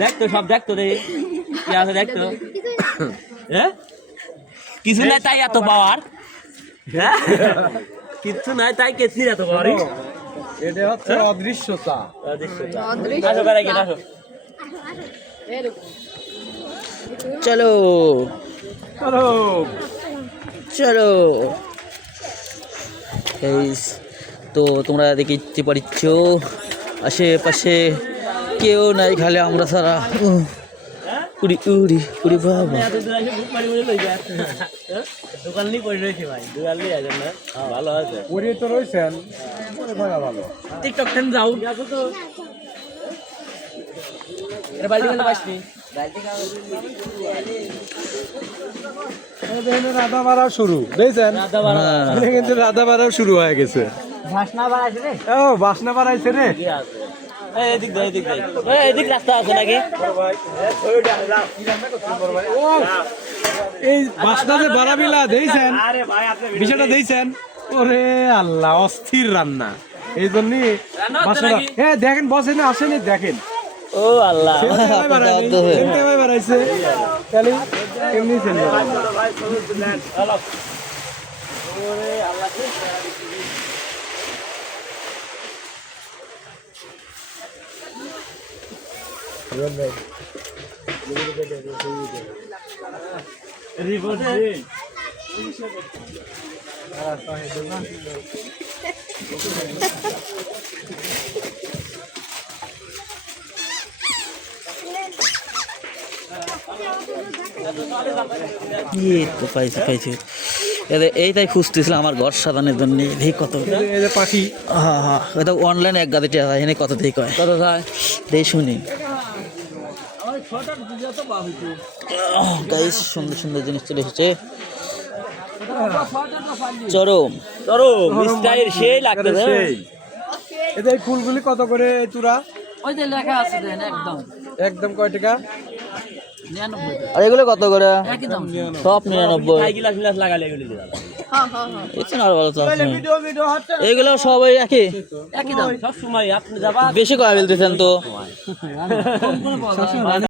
দেখতো সব দেখতো রে কি আছে দেখতো হ্যাঁ কিছু নাই তাই এত পাওয়ার হ্যাঁ কিছু নাই তাই কেতনির এত পাওয়ার এটা হচ্ছে অদৃশ্যতা। আসো বেড়াই গেলে আসো চলো চলো চলো তো তোমরা দেখতে পাচ্ছ আশেপাশে কেউ নাই খালি আমরা সারা উড়ি উড়ি উড়ি বাবা দোকান নিয়ে পড়ে রয়েছে ভাই দোকান নিয়ে আসেন না ভালো আছে পরে তো রয়েছেন ভালো টিকটক টেন যাও তো এর বালতি কিন্তু পাসনি রাধা বাড়াও শুরু দেখছেন কিন্তু রাধা বাড়াও শুরু হয়ে গেছে বাসনা বাড়াইছে রে ও বাসনা বাড়াইছে রে এদিক রাস্তা আছে নাকি এই বাসনাতে বাড়াবিলা দেখছেন বিষয়টা দেখছেন ওরে আল্লাহ অস্থির রান্না এই জন্যই বাসনা হ্যাঁ দেখেন বসেন আসেনি দেখেন ও আল্লাহ বাড়াইছে তাহলে এমনি তো পাইছি পাইছি এইটাই খুঁজতেছিলাম আমার ঘর সাজানোর জন্য দেখি কত পাখি হ্যাঁ হ্যাঁ এটা অনলাইনে এক গাড়ি টাকা এনে কত দেখি কয় কত হয় দেখি শুনি গাইস সুন্দর সুন্দর জিনিস চলে এসেছে চরম চরম স্টাইল সেই লাগতেছে এদের ফুলগুলি কত করে তুরা ওই যে লেখা আছে দেন একদম একদম কয় টাকা আর এগুলো কত করে সব 99 লাগালে এগুলো সবাই একই দাম সব সময় আপনি যাবা বেশি কয় বলতেছেন তো